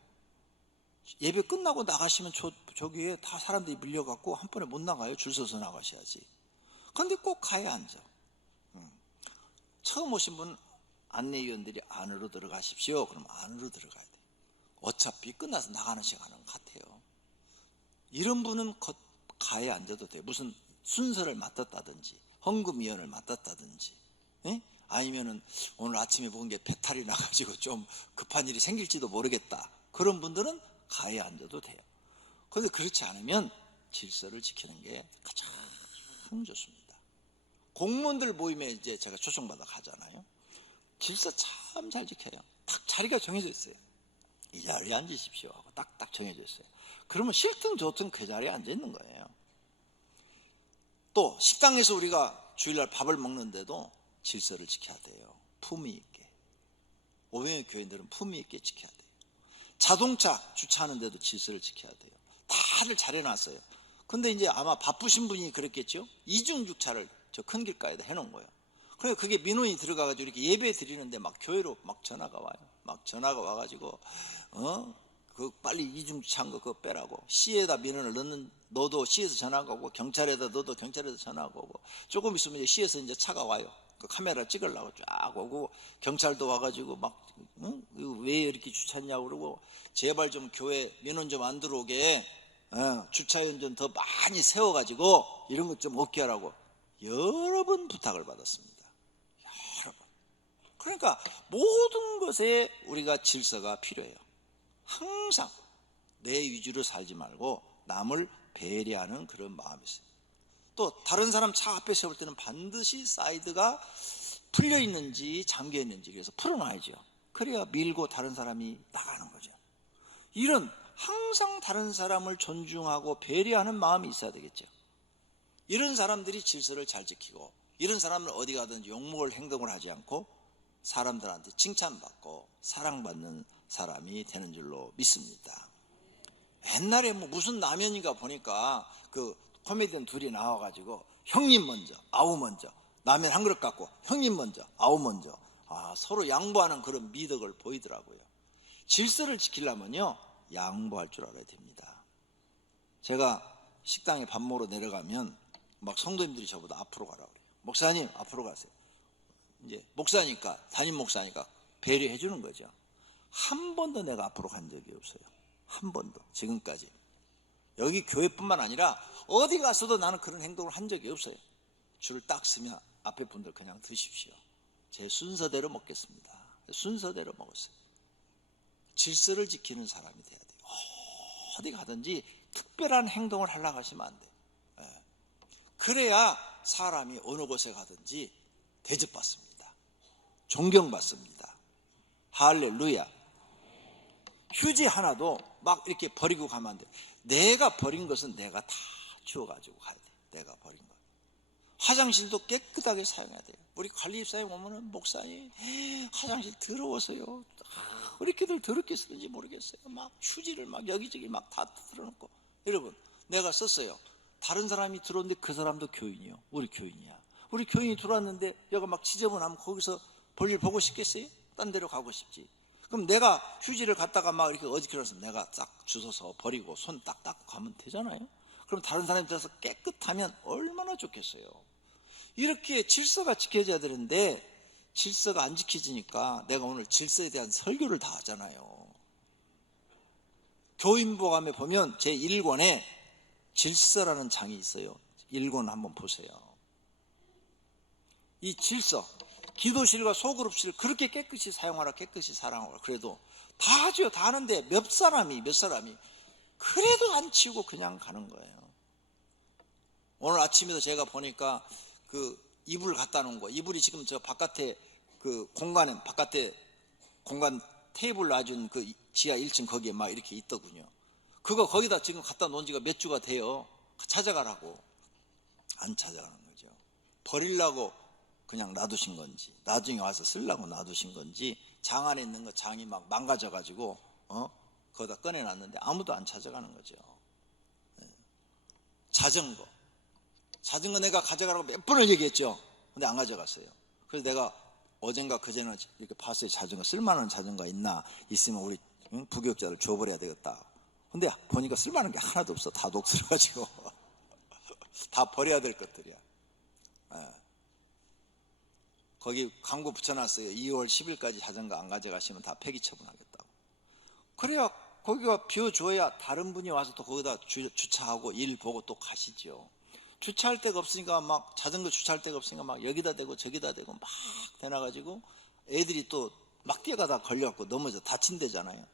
예배 끝나고 나가시면 저기에 다 사람들이 밀려갖고 한 번에 못 나가요. 줄 서서 나가셔야지. 그런데 꼭 가에 앉아. 처음 오신 분 안내위원들이 안으로 들어가십시오. 그럼 안으로 들어가야 돼요. 어차피 끝나서 나가는 시간은 같아요. 이런 분은 가에 앉아도 돼요. 무슨 순서를 맡았다든지 헌금위원을 맡았다든지 아니면은 오늘 아침에 본 게 배탈이 나가지고 좀 급한 일이 생길지도 모르겠다. 그런 분들은 가에 앉아도 돼요. 그런데 그렇지 않으면 질서를 지키는 게 가장 좋습니다. 공무원들 모임에 이제 제가 초청받아 가잖아요. 질서 참 잘 지켜요. 딱 자리가 정해져 있어요. 이 자리에 앉으십시오 하고 딱딱 정해져 있어요. 그러면 싫든 좋든 그 자리에 앉아 있는 거예요. 또 식당에서 우리가 주일날 밥을 먹는데도 질서를 지켜야 돼요. 품위 있게. 500명 교인들은 품위 있게 지켜야 돼요. 자동차 주차하는 데도 질서를 지켜야 돼요. 다들 잘 해놨어요. 근데 이제 아마 바쁘신 분이 그랬겠죠. 이중 주차를 저 큰 길가에다 해놓은 거예요. 그러니까 그게 민원이 들어가가지고 이렇게 예배 드리는데 막 교회로 막 전화가 와요. 막 전화가 와가지고 그 빨리 이중 주차한 거 그거 빼라고. 시에다 민원을 넣어도 시에서 전화가 오고, 경찰에다 넣어도 경찰에서 전화가 오고, 조금 있으면 이제 시에서 이제 차가 와요. 그 카메라 찍으려고 쫙 오고, 경찰도 와가지고 막 왜 이렇게 주차했냐고 그러고, 제발 좀 교회 민원 좀 안 들어오게 주차연 좀 더 많이 세워가지고 이런 것 좀 없게 하라고 여러 번 부탁을 받았습니다. 여러 번. 그러니까 모든 것에 우리가 질서가 필요해요. 항상 내 위주로 살지 말고 남을 배려하는 그런 마음이 있어요. 또 다른 사람 차 앞에 세울 때는 반드시 사이드가 풀려 있는지 잠겨 있는지 그래서 풀어놔야죠. 그래야 밀고 다른 사람이 나가는 거죠. 이런 항상 다른 사람을 존중하고 배려하는 마음이 있어야 되겠죠. 이런 사람들이 질서를 잘 지키고, 이런 사람은 어디 가든지 욕먹을 행동을 하지 않고 사람들한테 칭찬받고 사랑받는 사람이 되는 줄로 믿습니다. 옛날에 뭐 무슨 라면인가 보니까 그 코미디언 둘이 나와가지고 형님 먼저 아우 먼저, 라면 한 그릇 갖고 형님 먼저 아우 먼저, 서로 양보하는 그런 미덕을 보이더라고요. 질서를 지키려면요 양보할 줄 알아야 됩니다. 제가 식당에 밥 먹으러 내려가면 막 성도님들이 저보다 앞으로 가라고 그래요. 목사님 앞으로 가세요. 이제 목사니까, 담임 목사니까 배려해 주는 거죠. 한 번도 내가 앞으로 간 적이 없어요. 한 번도, 지금까지. 여기 교회뿐만 아니라 어디 가서도 나는 그런 행동을 한 적이 없어요. 줄을 딱 서면 앞에 분들 그냥 드십시오. 제 순서대로 먹겠습니다. 순서대로 먹었어요. 질서를 지키는 사람이 돼야 돼요. 어디 가든지 특별한 행동을 하려고 하시면 안 돼요. 그래야 사람이 어느 곳에 가든지 대접받습니다. 존경받습니다. 할렐루야. 휴지 하나도 막 이렇게 버리고 가면 안 돼. 내가 버린 것은 내가 다 주워가지고 가야 돼. 내가 버린 것. 화장실도 깨끗하게 사용해야 돼요. 우리 관리입사에 오면은 목사님 화장실 더러워서요. 왜 이렇게들 더럽게 쓰는지 모르겠어요. 막 휴지를 막 여기저기 막 다 틀어놓고. 여러분, 내가 썼어요. 다른 사람이 들어오는데 그 사람도 교인이요. 우리 교인이야. 우리 교인이 들어왔는데 여기 막 지저분하면 거기서 볼일 보고 싶겠어요? 딴 데로 가고 싶지. 그럼 내가 휴지를 갖다가 막 이렇게 어지러워서 내가 싹 주워서 버리고 손 딱 닦고 가면 되잖아요. 그럼 다른 사람이 들어서 깨끗하면 얼마나 좋겠어요. 이렇게 질서가 지켜져야 되는데 질서가 안 지켜지니까 내가 오늘 질서에 대한 설교를 다 하잖아요. 교인복음에 보면 제1권에 질서라는 장이 있어요. 1권 한번 보세요. 이 질서, 기도실과 소그룹실 그렇게 깨끗이 사용하라, 깨끗이 사랑하라. 그래도 다 하죠. 다 하는데 몇 사람이 그래도 안 치우고 그냥 가는 거예요. 오늘 아침에도 제가 보니까 그 이불 갖다 놓은 거, 이불이 지금 저 바깥에 그 공간에, 바깥에 공간 테이블 놔준 그 지하 1층 거기에 막 이렇게 있더군요. 그거 거기다 지금 갖다 놓은 지가 몇 주가 돼요. 찾아가라고. 안 찾아가는 거죠. 버리려고 그냥 놔두신 건지, 나중에 와서 쓰려고 놔두신 건지, 장 안에 있는 거 장이 막 망가져가지고 거기다 꺼내놨는데 아무도 안 찾아가는 거죠. 자전거 내가 가져가라고 몇 번을 얘기했죠. 근데 안 가져갔어요. 그래서 내가 어젠가 그제는 이렇게 봤어요. 자전거, 쓸만한 자전거 있으면 우리 부교육자들 줘버려야 되겠다. 근데 보니까 쓸만한 게 하나도 없어. 다 녹슬어가지고 다 버려야 될 것들이야. 거기 광고 붙여놨어요. 2월 10일까지 자전거 안 가져가시면 다 폐기 처분하겠다고. 그래야 거기가 비워줘야 다른 분이 와서 또 거기다 주차하고 일 보고 또 가시죠. 주차할 데가 없으니까 막 자전거 주차할 데가 없으니까 막 여기다 대고 저기다 대고 막 대놔가지고 애들이 또 막 뛰어가다 걸려갖고 넘어져 다친대잖아요.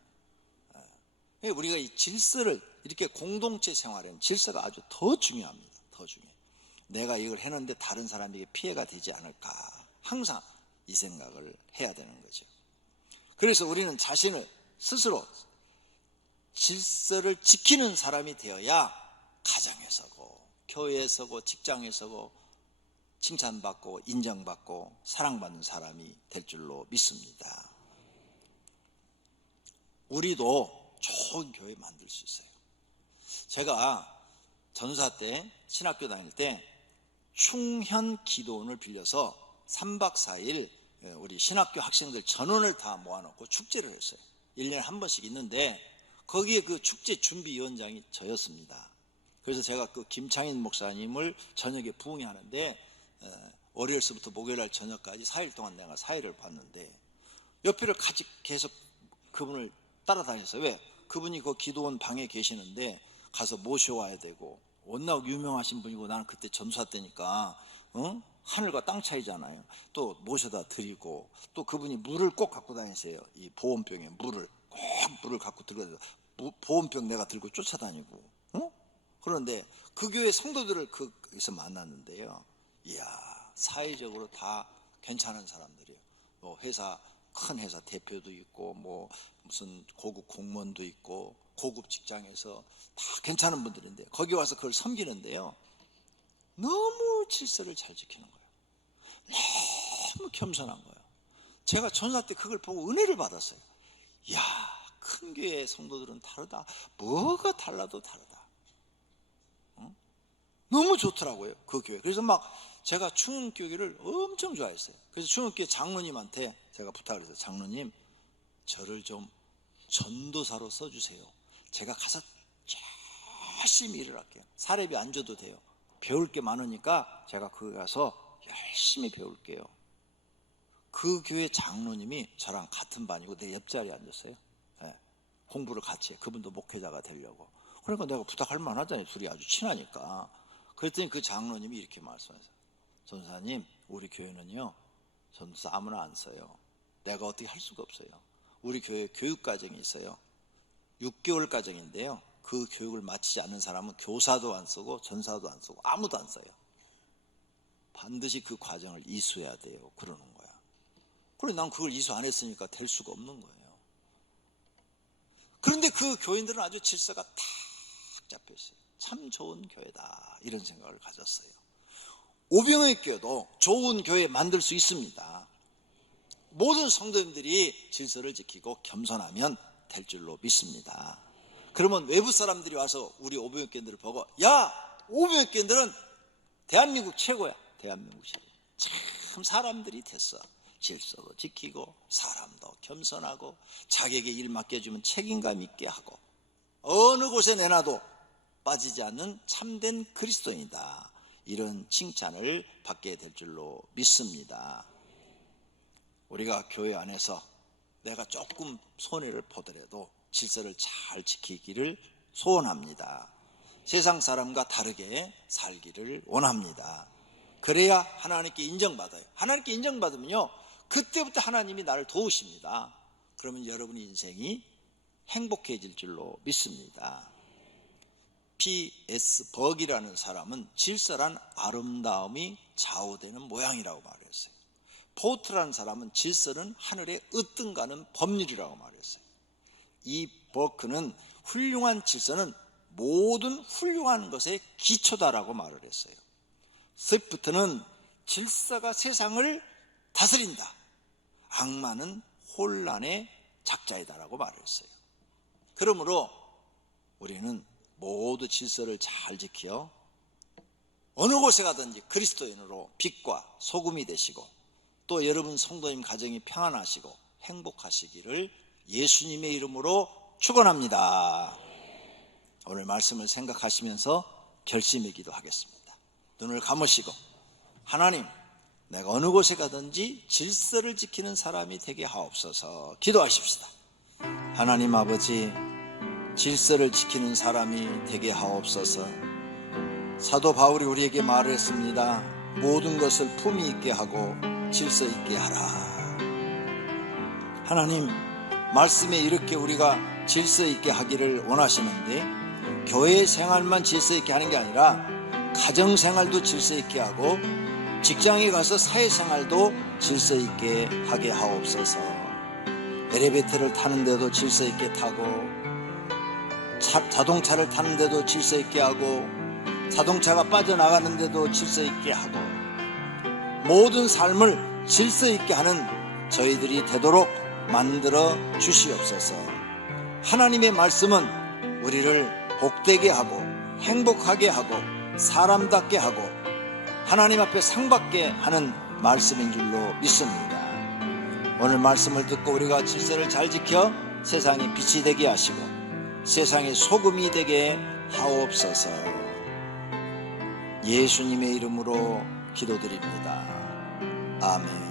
우리가 이 질서를, 이렇게 공동체 생활에는 질서가 아주 더 중요합니다. 더 중요해요. 내가 이걸 해놓는데 다른 사람에게 피해가 되지 않을까, 항상 이 생각을 해야 되는 거죠. 그래서 우리는 자신을 스스로 질서를 지키는 사람이 되어야 가정에서고 교회에서고 직장에서고 칭찬받고 인정받고 사랑받는 사람이 될 줄로 믿습니다. 우리도 좋은 교회 만들 수 있어요. 제가 전사 때 신학교 다닐 때 충현 기도원을 빌려서 3박 4일 우리 신학교 학생들 전원을 다 모아놓고 축제를 했어요. 1년에 한 번씩 있는데 거기에 그 축제 준비위원장이 저였습니다. 그래서 제가 그 김창인 목사님을 저녁에 부흥회하는데 월요일서부터 목요일날 저녁까지 4일 동안 내가 사회를 봤는데 옆에를 같이 계속 그분을 따라다녔어요. 왜? 그분이 그 기도원 방에 계시는데 가서 모셔와야 되고 워낙 유명하신 분이고 나는 그때 전사 때니까 하늘과 땅 차이잖아요. 또 모셔다 드리고 또 그분이 물을 꼭 갖고 다니세요. 이 보온병에 물을 갖고 들고 보온병 내가 들고 쫓아다니고 그런데 그 교회 성도들을 거기서 만났는데요. 이야, 사회적으로 다 괜찮은 사람들이에요. 뭐 큰 회사 대표도 있고 뭐 무슨 고급 공무원도 있고 고급 직장에서 다 괜찮은 분들인데 거기 와서 그걸 섬기는데요. 너무 질서를 잘 지키는 거예요. 너무 겸손한 거예요. 제가 전사 때 그걸 보고 은혜를 받았어요. 이야, 큰 교회 성도들은 다르다. 뭐가 달라도 다르다. 너무 좋더라고요, 그 교회. 그래서 막 제가 충은교회를 엄청 좋아했어요. 그래서 충은교회 장로님한테 제가 부탁을 했어요. 장로님, 저를 좀 전도사로 써주세요. 제가 가서 열심히 일을 할게요. 사례비 안 줘도 돼요. 배울 게 많으니까 제가 거기 가서 열심히 배울게요. 그 교회 장로님이 저랑 같은 반이고 내 옆자리에 앉았어요. 네. 공부를 같이 해. 그분도 목회자가 되려고. 그러니까 내가 부탁할 만하잖아요. 둘이 아주 친하니까. 그랬더니 그 장로님이 이렇게 말씀하셨어요. 전사님, 우리 교회는요 전도사 아무나 안 써요. 내가 어떻게 할 수가 없어요. 우리 교회 교육과정이 있어요. 6개월 과정인데요, 그 교육을 마치지 않는 사람은 교사도 안 쓰고 전사도 안 쓰고 아무도 안 써요. 반드시 그 과정을 이수해야 돼요. 그러는 거야. 그래, 난 그걸 이수 안 했으니까 될 수가 없는 거예요. 그런데 그 교인들은 아주 질서가 탁 잡혀 있어요. 참 좋은 교회다, 이런 생각을 가졌어요. 오병의 교회도 좋은 교회 만들 수 있습니다. 모든 성도님들이 질서를 지키고 겸손하면 될 줄로 믿습니다. 그러면 외부 사람들이 와서 우리 오병의 교인들을 보고, 야, 오병의 교인들은 대한민국 최고야. 대한민국 최고. 참 사람들이 됐어. 질서도 지키고 사람도 겸손하고 자기에게 일 맡겨주면 책임감 있게 하고 어느 곳에 내놔도 빠지지 않는 참된 그리스도인이다, 이런 칭찬을 받게 될 줄로 믿습니다. 우리가 교회 안에서 내가 조금 손해를 보더라도 질서를 잘 지키기를 소원합니다. 세상 사람과 다르게 살기를 원합니다. 그래야 하나님께 인정받아요. 하나님께 인정받으면요, 그때부터 하나님이 나를 도우십니다. 그러면 여러분의 인생이 행복해질 줄로 믿습니다. P.S. 버기라는 사람은 질서란 아름다움이 좌우되는 모양이라고 말했어요. 포트라는 사람은 질서는 하늘에 으뜸가는 법률이라고 말했어요. 이 버크는 훌륭한 질서는 모든 훌륭한 것의 기초다라고 말을 했어요. 스위프트는 질서가 세상을 다스린다, 악마는 혼란의 작자이다라고 말을 했어요. 그러므로 우리는 모두 질서를 잘 지켜 어느 곳에 가든지 그리스도인으로 빛과 소금이 되시고 또 여러분 성도님 가정이 평안하시고 행복하시기를 예수님의 이름으로 축원합니다. 오늘 말씀을 생각하시면서 결심의 기도하겠습니다. 눈을 감으시고, 하나님, 내가 어느 곳에 가든지 질서를 지키는 사람이 되게 하옵소서. 기도하십시다. 하나님 아버지, 질서를 지키는 사람이 되게 하옵소서. 사도 바울이 우리에게 말을 했습니다. 모든 것을 품위 있게 하고 질서 있게 하라. 하나님, 말씀에 이렇게 우리가 질서 있게 하기를 원하시는데 교회 생활만 질서 있게 하는 게 아니라 가정생활도 질서 있게 하고 직장에 가서 사회생활도 질서 있게 하게 하옵소서. 엘리베이터를 타는데도 질서 있게 타고 자동차를 타는데도 질서 있게 하고 자동차가 빠져나가는데도 질서 있게 하고 모든 삶을 질서 있게 하는 저희들이 되도록 만들어 주시옵소서. 하나님의 말씀은 우리를 복되게 하고 행복하게 하고 사람답게 하고 하나님 앞에 상받게 하는 말씀인 줄로 믿습니다. 오늘 말씀을 듣고 우리가 질서를 잘 지켜 세상의 빛이 되게 하시고 세상의 소금이 되게 하옵소서. 예수님의 이름으로 기도드립니다. 아멘.